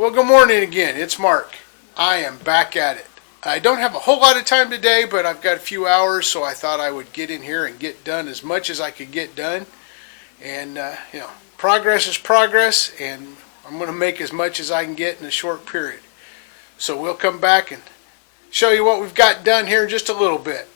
Well, good morning again. It's Mark. I am back at it. I don't have a whole lot of time today, but I've got a few hours, so I thought I would get in here and get done as much as I could get done. And, progress is progress, and I'm going to make as much as I can get in a short period. So we'll come back and show you what we've got done here in just a little bit.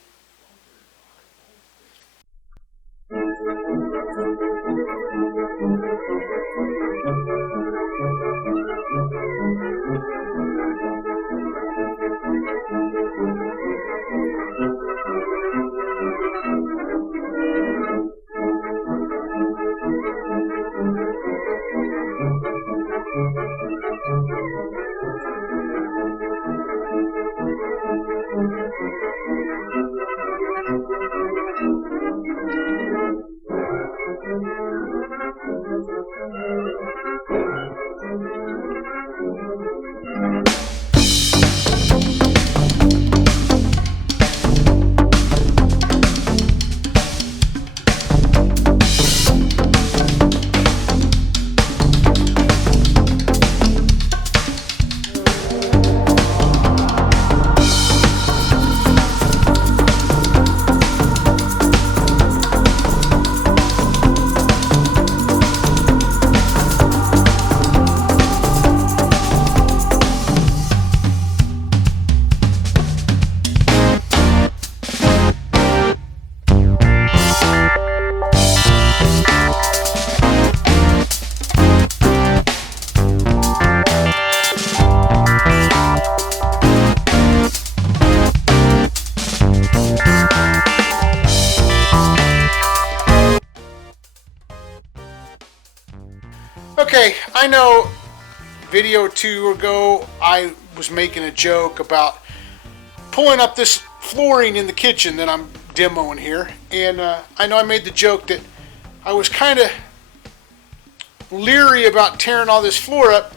Okay, I know video 2 ago I was making a joke about pulling up this flooring in the kitchen that I'm demoing here, and I know I made the joke that I was kind of leery about tearing all this floor up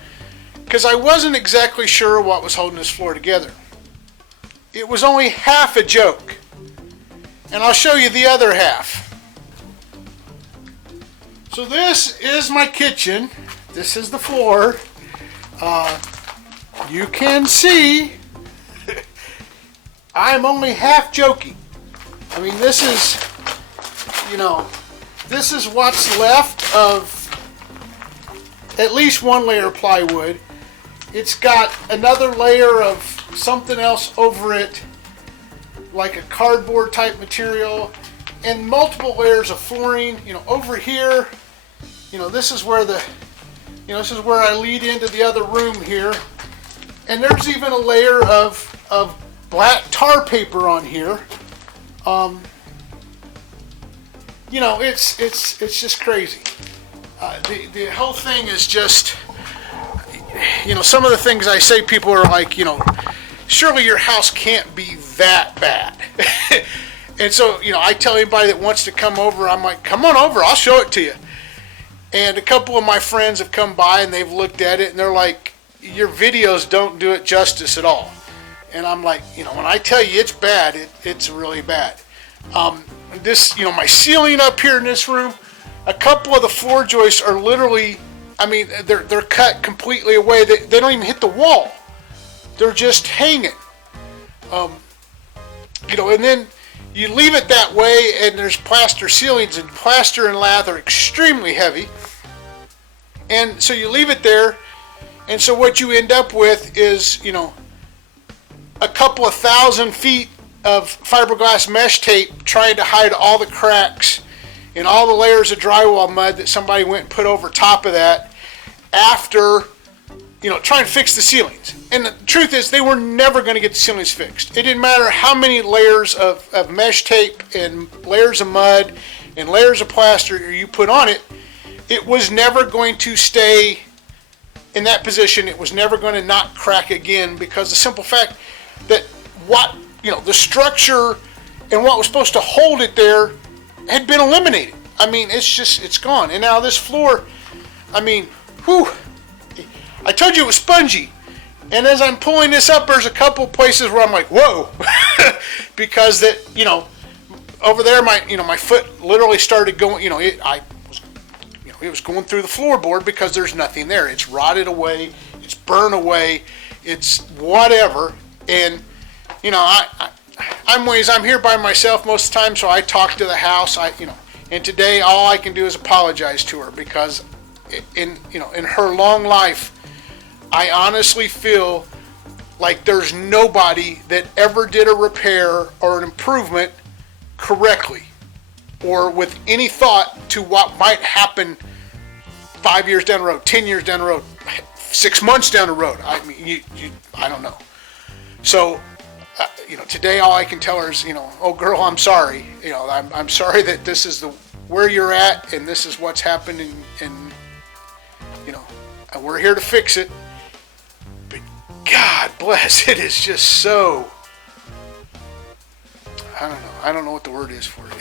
because I wasn't exactly sure what was holding this floor together. It was only half a joke, and I'll show you the other half. So this is my kitchen. This is the floor. You can see I'm only half joking. I mean, this is, this is what's left of at least one layer of plywood. It's got another layer of something else over it, like a cardboard type material, and multiple layers of flooring. Over here, this is where this is where I lead into the other room here, and there's even a layer of black tar paper on here. It's just crazy. The whole thing is just, some of the things I say, people are like, surely your house can't be that bad. And so, I tell anybody that wants to come over, I'm like, come on over, I'll show it to you. And a couple of my friends have come by and they've looked at it and they're like, your videos don't do it justice at all. And I'm like, when I tell you it's bad, it's really bad. My ceiling up here in this room, a couple of the floor joists are literally, they're cut completely away. They don't even hit the wall. They're just hanging. And then you leave it that way, and there's plaster ceilings, and plaster and lath are extremely heavy. And so you leave it there, and so what you end up with is, a couple of 1,000 feet of fiberglass mesh tape trying to hide all the cracks and all the layers of drywall mud that somebody went and put over top of that after, trying to fix the ceilings. And the truth is, they were never going to get the ceilings fixed. It didn't matter how many layers of mesh tape and layers of mud and layers of plaster you put on it, it was never going to stay in that position. It was never going to not crack again, because the simple fact that the structure and what was supposed to hold it there had been eliminated. It's gone. And now this floor, I told you it was spongy. And as I'm pulling this up, there's a couple places where I'm like, whoa, because over there, my foot literally started going, it was going through the floorboard because there's nothing there. It's rotted away. It's burn away. It's whatever. And, you know, I'm here by myself most of the time, so I talk to the house. And today all I can do is apologize to her, because in her long life, I honestly feel like there's nobody that ever did a repair or an improvement correctly, or with any thought to what might happen 5 years down the road, 10 years down the road, 6 months down the road. I mean, I don't know. So, today all I can tell her is, oh girl, I'm sorry. I'm sorry that this is where you're at, and this is what's happened, and we're here to fix it. But God bless, it is just so, I don't know what the word is for it.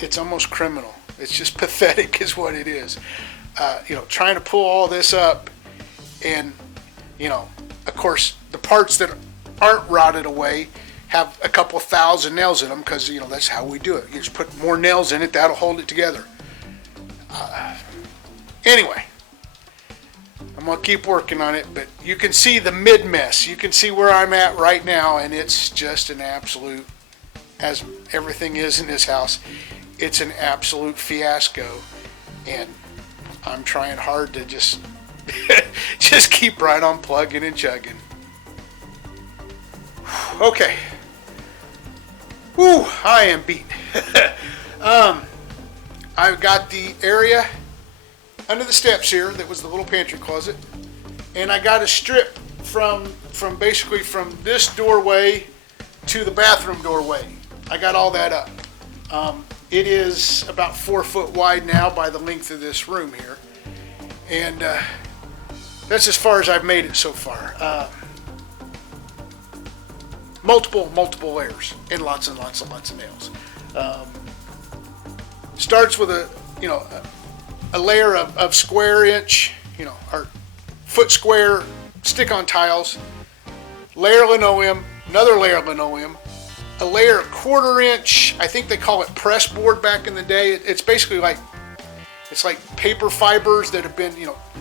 It's almost criminal. It's just pathetic is what it is. Trying to pull all this up, and, of course, the parts that aren't rotted away have a couple thousand nails in them, because, that's how we do it. You just put more nails in it, that'll hold it together. Anyway, I'm going to keep working on it, but you can see the mid-mess. You can see where I'm at right now, and it's just an absolute, as everything is in this house, it's an absolute fiasco, and I'm trying hard to just keep right on plugging and chugging. Okay. Whew, I am beat. I've got the area under the steps here that was the little pantry closet, and I got a strip from basically from this doorway to the bathroom doorway. I got all that up. It is about 4 foot wide now by the length of this room here, and that's as far as I've made it so far. Multiple layers and lots of nails. Starts with a layer of square inch, or foot square stick-on tiles, layer of linoleum, another layer of linoleum, a layer of 1/4 inch, I think they call it press board back in the day. It's basically like paper fibers that have been,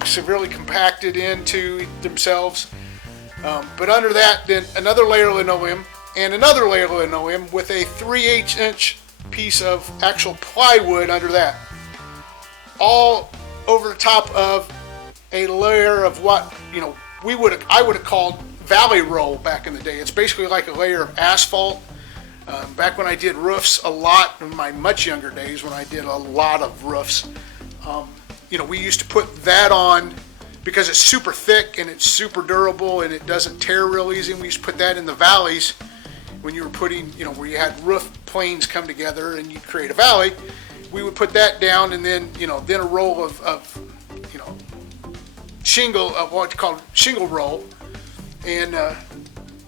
severely compacted into themselves. But under that, then another layer of linoleum and another layer of linoleum with a 3/8 inch piece of actual plywood under that. All over the top of a layer of what, I would have called valley roll back in the day. It's basically like a layer of asphalt. Back when I did roofs a lot in my much younger days, when I did a lot of roofs, we used to put that on because it's super thick and it's super durable and it doesn't tear real easy. And we used to put that in the valleys when you were putting, where you had roof planes come together and you create a valley. We would put that down, and then, then a roll of shingle, of what's called shingle roll, and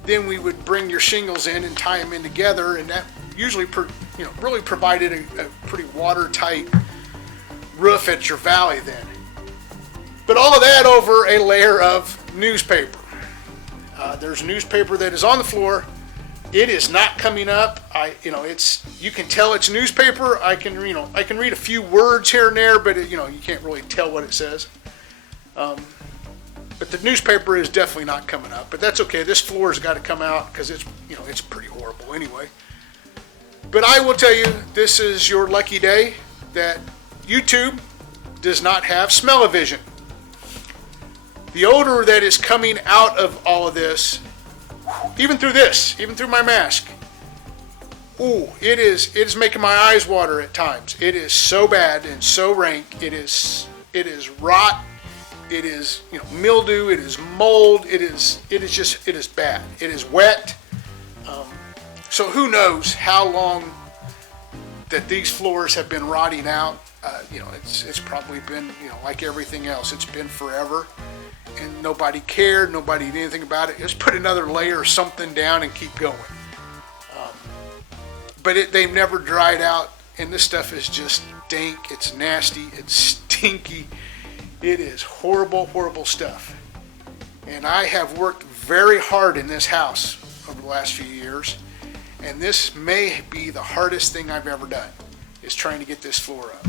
then we would bring your shingles in and tie them in together, and that usually, really provided a pretty watertight roof at your valley then. But all of that over a layer of newspaper. There's newspaper that is on the floor. It is not coming up. You can tell it's newspaper. I can read a few words here and there, but you can't really tell what it says. But the newspaper is definitely not coming up. But that's okay. This floor's got to come out because it's pretty horrible anyway. But I will tell you, this is your lucky day that YouTube does not have smell-o-vision. The odor that is coming out of all of this, even through my mask, it is making my eyes water at times. It is so bad and so rank. It is rot. It is mildew. It is mold. It is bad. It is wet. So who knows how long that these floors have been rotting out. It's probably been, like everything else, it's been forever, and nobody cared, nobody did anything about it. Just put another layer or something down and keep going. But they've never dried out, and this stuff is just dank, it's nasty, it's stinky. It is horrible, horrible stuff. And I have worked very hard in this house over the last few years, and this may be the hardest thing I've ever done, is trying to get this floor up.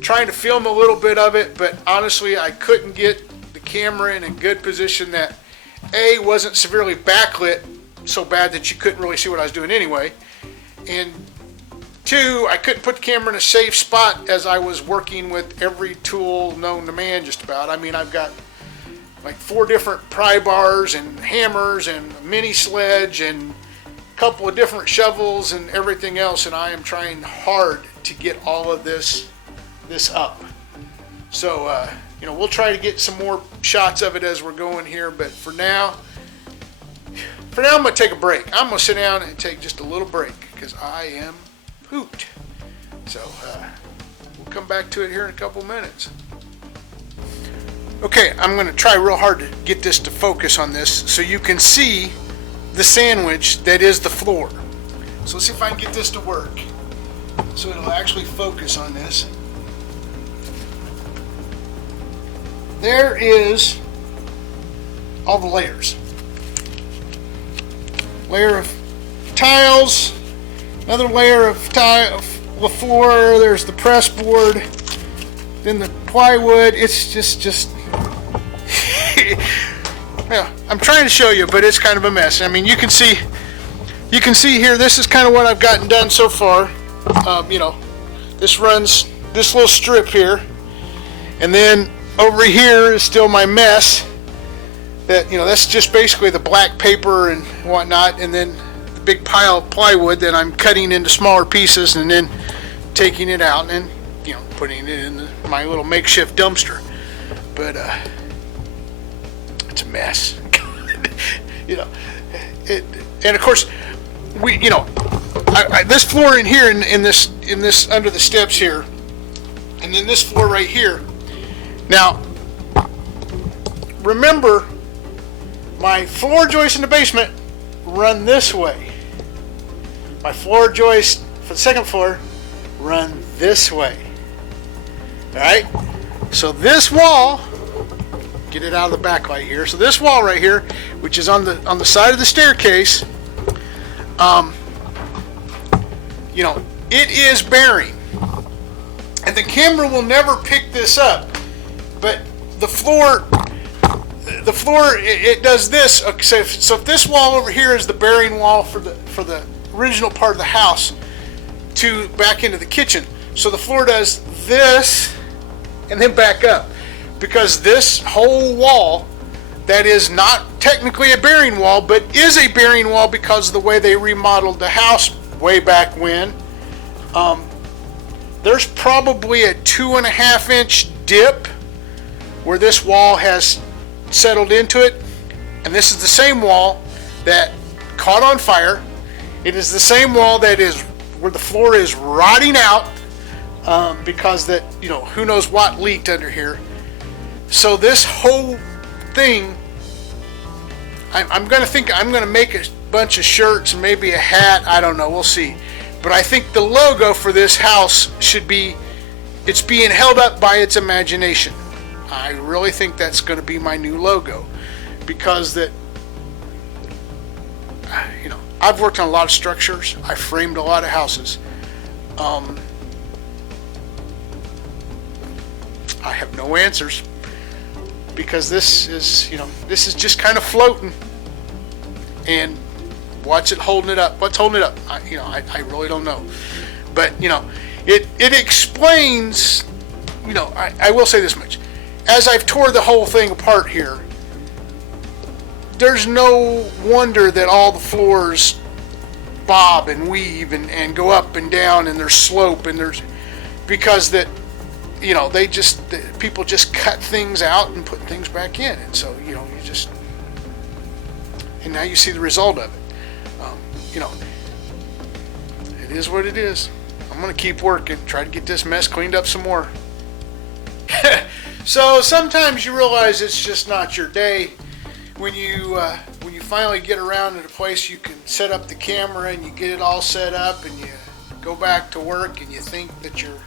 trying to film a little bit of it, but honestly, I couldn't get the camera in a good position that A, wasn't severely backlit so bad that you couldn't really see what I was doing anyway, and 2, I couldn't put the camera in a safe spot as I was working with every tool known to man just about. I mean, I've got like 4 different pry bars and hammers and a mini sledge and a couple of different shovels and everything else, and I am trying hard to get all of this up. So, we'll try to get some more shots of it as we're going here, but for now I'm going to take a break. I'm going to sit down and take just a little break because I am pooped. So, we'll come back to it here in a couple minutes. Okay, I'm going to try real hard to get this to focus on this so you can see the sandwich that is the floor. So let's see if I can get this to work so it'll actually focus on this. There is all the layers. Layer of tiles, another layer of the floor, there's the press board, then the plywood. It's just yeah, I'm trying to show you, but it's kind of a mess. I mean, you can see here, this is kind of what I've gotten done so far. This runs this little strip here, and then over here is still my mess. That's just basically the black paper and whatnot, and then the big pile of plywood that I'm cutting into smaller pieces and then taking it out and putting it in my little makeshift dumpster. But it's a mess. And of course this floor in here in this under the steps here, and then this floor right here. Now remember, my floor joists in the basement run this way. My floor joists for the second floor run this way. Alright? So this wall, get it out of the backlight here. So this wall right here, which is on the side of the staircase, it is bearing. And the camera will never pick this up. But the floor it does this. Okay, so if this wall over here is the bearing wall for the original part of the house to back into the kitchen, so the floor does this and then back up, because this whole wall that is not technically a bearing wall but is a bearing wall because of the way they remodeled the house way back when. There's probably a 2.5-inch dip where this wall has settled into it, and this is the same wall that caught on fire. It is the same wall that is where the floor is rotting out because that who knows what leaked under here. So this whole thing, I'm gonna make a bunch of shirts and maybe a hat. I don't know, we'll see. But I think the logo for this house should be, it's being held up by its imagination. I really think that's going to be my new logo, because I've worked on a lot of structures. I framed a lot of houses. I have no answers, because this is just kind of floating. And what's it holding it up? What's holding it up? I really don't know. But it explains. I will say this much. As I've tore the whole thing apart here, there's no wonder that all the floors bob and weave and go up and down, and there's slope, and there's, because that people just cut things out and put things back in, and so and now you see the result of it. It is what it is. I'm gonna keep working, try to get this mess cleaned up some more. So sometimes you realize it's just not your day when you finally get around to the place you can set up the camera and you get it all set up and you go back to work and you think that you're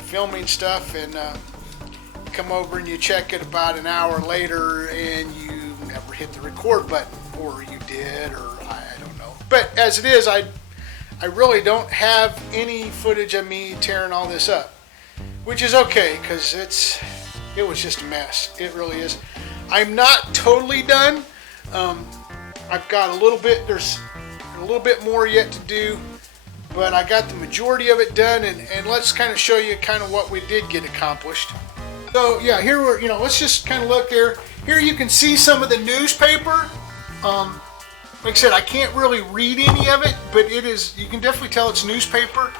filming stuff, and you come over and you check it about an hour later and you never hit the record button, or you did, or I don't know. But as it is, I really don't have any footage of me tearing all this up. which is okay because it was just a mess. It really is. I'm not totally done. I've got there's a little bit more yet to do, but I got the majority of it done, and let's kind of show you kind of what we did get accomplished. So yeah, here we're, let's just kind of look there. Here you can see some of the newspaper. Like I said, I can't really read any of it, but you can definitely tell it's newspaper.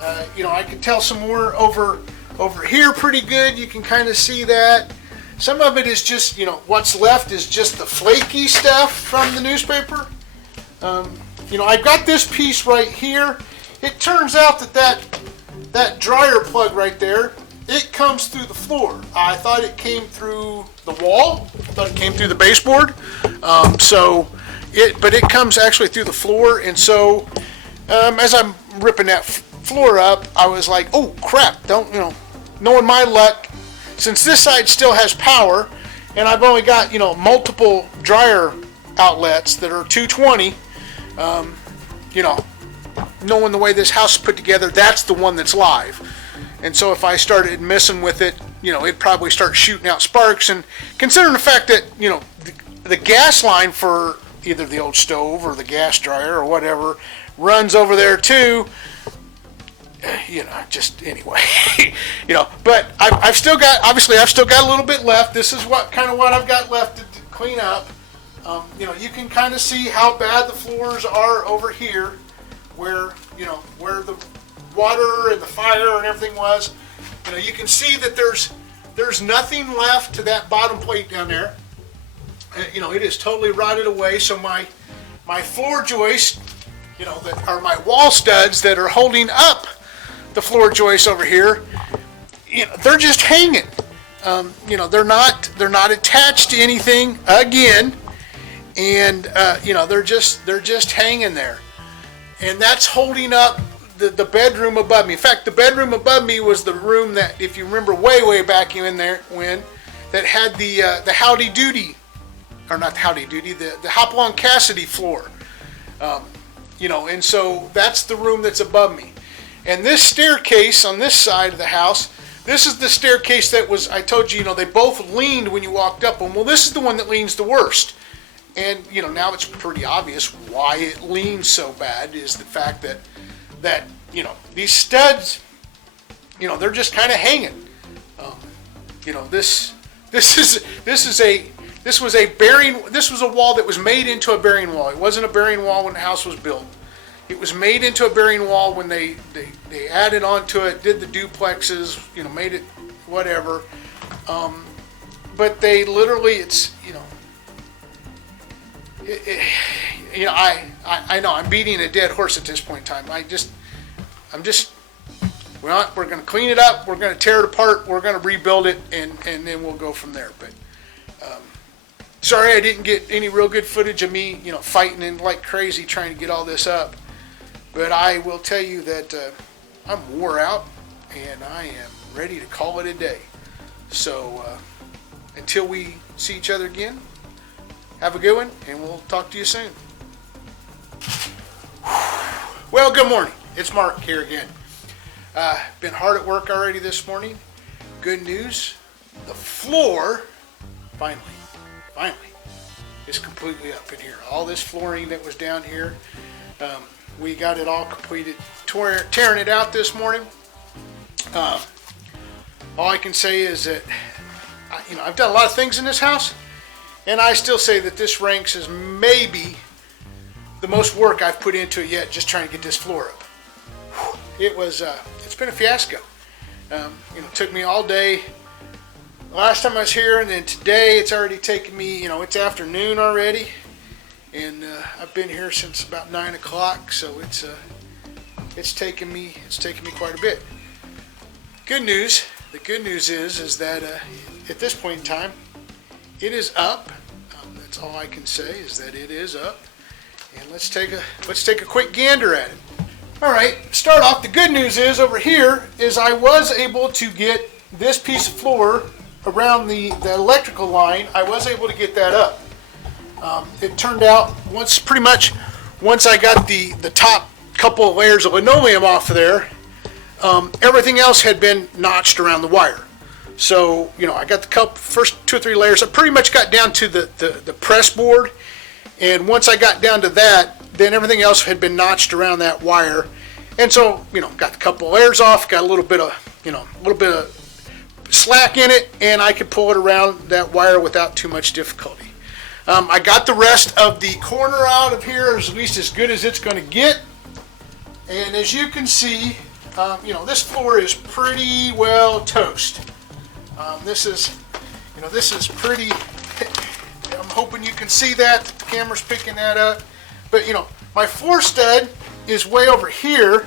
I can tell some more over here pretty good. You can kind of see that. Some of it is just, what's left is just the flaky stuff from the newspaper. I've got this piece right here. It turns out that dryer plug right there, it comes through the floor. I thought it came through the wall. I thought it came through the baseboard. But it comes actually through the floor. And so, as I'm ripping that floor up, I was like, oh crap! Knowing my luck, since this side still has power, and I've only got multiple dryer outlets that are 220. Knowing the way this house is put together, that's the one that's live. And so if I started messing with it, it'd probably start shooting out sparks. And considering the fact that, the gas line for either the old stove or the gas dryer or whatever runs over there too, just anyway, but I've still got a little bit left. This is what I've got left to clean up. You can kind of see how bad the floors are over here, where the water and the fire and everything was. You can see that there's nothing left to that bottom plate down there. It is totally rotted away. So my floor joists, that are my wall studs that are holding up the floor joists over here, they're just hanging. They're not attached to anything again. And they're just hanging there, and that's holding up the bedroom above me. In fact, the bedroom above me was the room that, if you remember, way back in there that had the Howdy Doody, or not the Howdy Doody, the Hopalong Cassidy floor. And so that's the room that's above me. And this staircase on this side of the house, this is the staircase that was, I told you, they both leaned when you walked up them. Well, this is the one that leans the worst. And, now it's pretty obvious why it leans so bad is the fact that these studs, they're just kind of hanging. This was a wall that was made into a bearing wall. It wasn't a bearing wall when the house was built. It was made into a bearing wall when they added onto it, did the duplexes, made it whatever. But they literally, I know I'm beating a dead horse at this point in time. We're going to clean it up. We're going to tear it apart. We're going to rebuild it, and then we'll go from there. But sorry, I didn't get any real good footage of me, fighting and like crazy trying to get all this up. But I will tell you that I'm wore out, and I am ready to call it a day. So until we see each other again, have a good one, and we'll talk to you soon. Well, good morning. It's Mark here again. Been hard at work already this morning. Good news, the floor finally is completely up in here. All this flooring that was down here, we got it all completed, tearing it out this morning. All I can say is that I've done a lot of things in this house, and I still say that this ranks as maybe the most work I've put into it yet, just trying to get this floor up. It's been a fiasco. It took me all day last time I was here, and then today it's already taken me, it's afternoon already, and I've been here since about 9 o'clock, so it's taken me quite a bit. The good news is that at this point in time, it is up. That's all I can say is that it is up. And let's take a quick gander at it. All right, start off. The good news is over here is I was able to get this piece of floor around the electrical line. I was able to get that up. It turned out once I got the top couple of layers of linoleum off of there, everything else had been notched around the wire. So, you know, I got the first 2 or 3 layers. I pretty much got down to the press board. And once I got down to that, then everything else had been notched around that wire. And so, you know, got a couple of layers off, got a little bit of slack in it, and I could pull it around that wire without too much difficulty. I got the rest of the corner out of here, at least as good as it's going to get. And as you can see, you know, this floor is pretty well toast. This is pretty. I'm hoping you can see that. The camera's picking that up. But you know, my floor stud is way over here,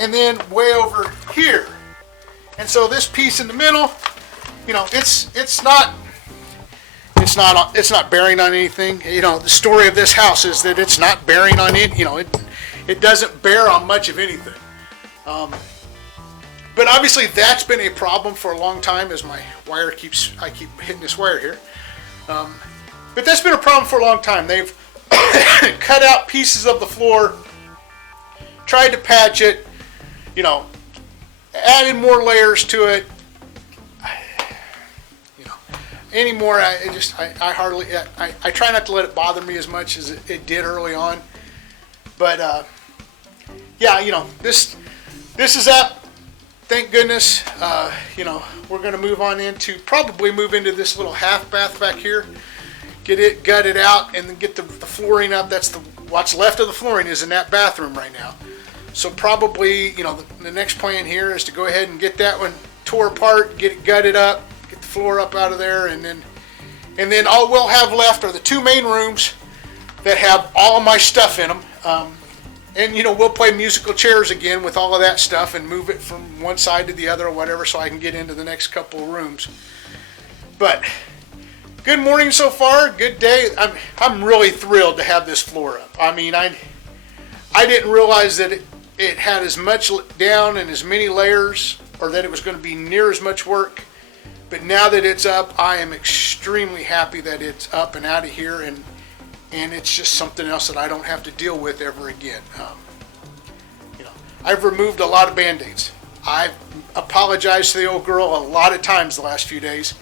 and then way over here. And so this piece in the middle, you know, it's not bearing on anything. You know, the story of this house is that it's not bearing on it. You know, it doesn't bear on much of anything. But obviously that's been a problem for a long time, as my wire I keep hitting this wire here. But that's been a problem for a long time. They've cut out pieces of the floor, tried to patch it, you know, added more layers to it. You know, anymore, I try not to let it bother me as much as it did early on. But yeah, you know, this is up. Thank goodness. You know, we're going to probably move into this little half bath back here, get it gutted out, and then get the flooring up. That's what's left of the flooring is in that bathroom right now. So probably, you know, the next plan here is to go ahead and get that one tore apart, get it gutted up, get the floor up out of there, and then all we'll have left are the 2 main rooms that have all of my stuff in them. And, you know, we'll play musical chairs again with all of that stuff and move it from one side to the other or whatever, so I can get into the next couple of rooms. But good morning so far. Good day. I'm really thrilled to have this floor up. I mean, I didn't realize that it had as much down and as many layers, or that it was going to be near as much work. But now that it's up, I am extremely happy that it's up and out of here, and it's just something else that I don't have to deal with ever again. You know, I've removed a lot of Band-Aids. I've apologized to the old girl a lot of times the last few days.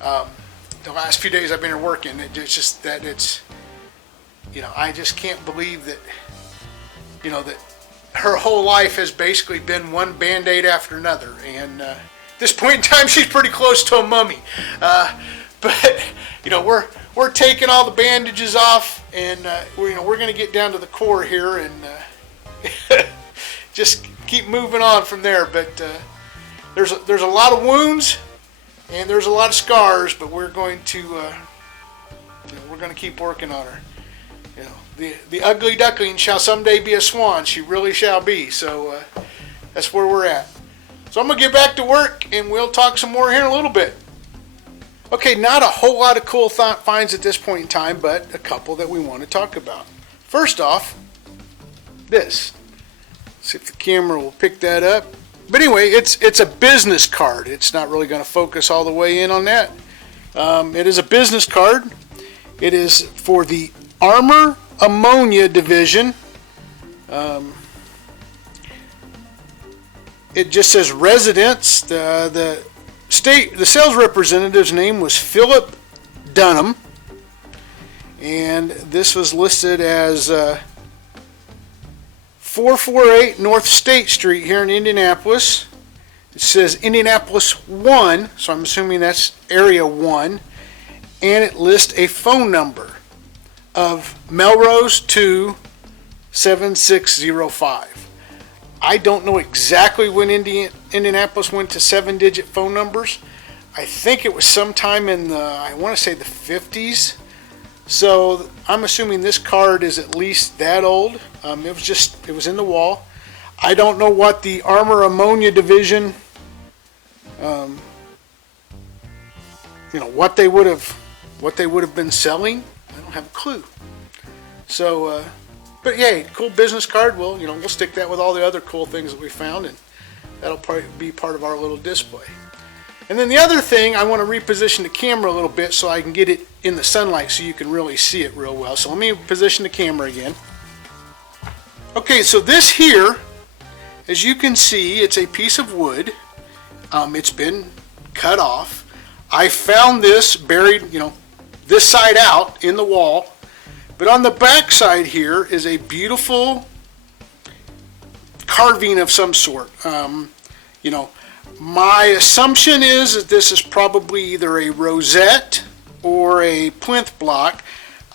The last few days I've been here working, it's just that you know, I just can't believe that, you know, that her whole life has basically been one Band-Aid after another. And at this point in time, she's pretty close to a mummy. But you know, we're taking all the bandages off, and we're going to get down to the core here and just keep moving on from there. But there's a lot of wounds and there's a lot of scars, but we're going to keep working on her. You know, the ugly duckling shall someday be a swan. She really shall be. So that's where we're at. So I'm going to get back to work, and we'll talk some more here in a little bit. Okay, not a whole lot of cool finds at this point in time, but a couple that we want to talk about. First off, this. See if the camera will pick that up. But anyway, it's a business card. It's not really going to focus all the way in on that. It is a business card. It is for the Armor Ammonia Division. It just says residents. The sales representative's name was Philip Dunham, and this was listed as 448 North State Street here in Indianapolis. It says Indianapolis 1, so I'm assuming that's area 1, and it lists a phone number of Melrose 2 7605. I don't know exactly when Indianapolis went to 7-digit phone numbers. I think it was sometime in I want to say the 50s. So I'm assuming this card is at least that old. It was in the wall. I don't know what the Armor Ammonia Division, what they would have been selling. I don't have a clue. So. But yay, cool business card. Well, we'll stick that with all the other cool things that we found, and that'll probably be part of our little display. And then the other thing, I want to reposition the camera a little bit so I can get it in the sunlight so you can really see it real well. So let me position the camera again. Okay, so this here as you can see, it's a piece of wood. It's been cut off. I found this buried, this side out in the wall. But on the back side here is a beautiful carving of some sort. My assumption is that this is probably either a rosette or a plinth block.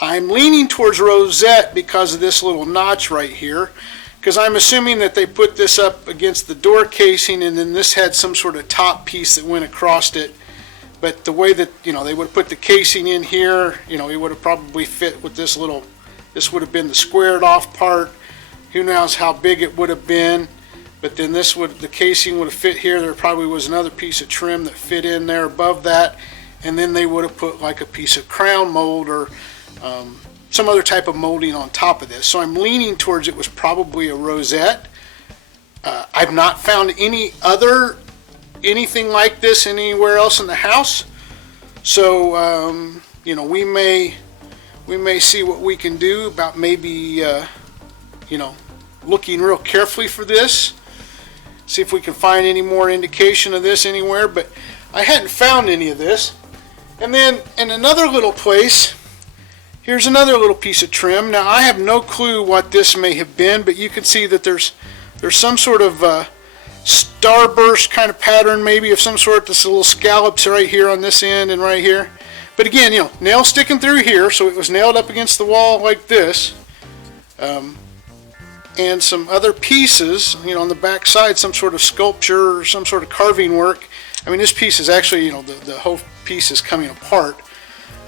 I'm leaning towards rosette because of this little notch right here, because I'm assuming that they put this up against the door casing and then this had some sort of top piece that went across it. But the way that, they would have put the casing in here, it would have probably fit with this little, this would have been the squared off part. Who knows how big it would have been. But then the casing would have fit here. There probably was another piece of trim that fit in there above that. And then they would have put like a piece of crown mold or some other type of molding on top of this. So I'm leaning towards it was probably a rosette. I've not found anything like this anywhere else in the house. So we may see what we can do about maybe looking real carefully for this. See if we can find any more indication of this anywhere, but I hadn't found any of this. And then in another little place, here's another little piece of trim. Now I have no clue what this may have been, but you can see that there's some sort of starburst kind of pattern, maybe of some sort. This little scallops right here on this end and right here. But again, nail sticking through here, so it was nailed up against the wall like this. And some other pieces, on the back side, some sort of sculpture or some sort of carving work. I mean, this piece is actually, the whole piece is coming apart.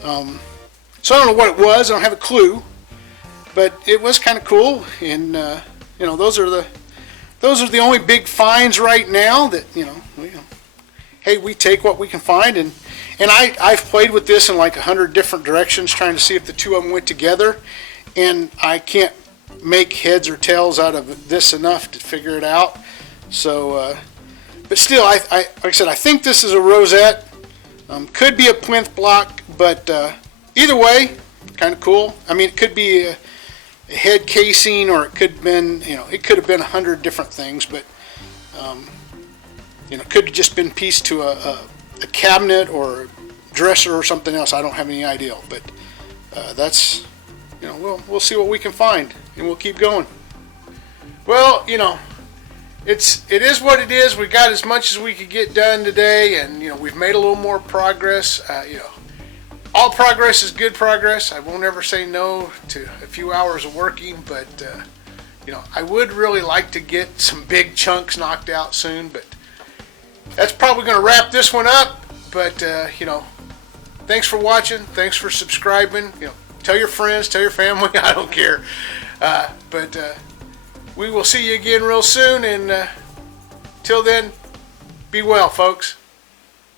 So I don't know what it was. I don't have a clue, but it was kind of cool. And those are the only big finds right now that hey, we take what we can find. And I've played with this in like 100 different directions, trying to see if the two of them went together, and I can't make heads or tails out of this enough to figure it out. So but still, like I said, I think this is a rosette. Could be a plinth block, but either way, kind of cool. I mean, it could be a head casing, or it could have been, it could have been 100 different things, but it could have just been pieced to a cabinet or a dresser or something else. I don't have any idea, but that's, we'll see what we can find, and we'll keep going. Well, it is what it is. We got as much as we could get done today, and we've made a little more progress. All progress is good progress. I won't ever say no to a few hours of working, but I would really like to get some big chunks knocked out soon. But that's probably going to wrap this one up. But thanks for watching. Thanks for subscribing. Tell your friends, tell your family. I don't care. But we will see you again real soon, and till then, be well, folks.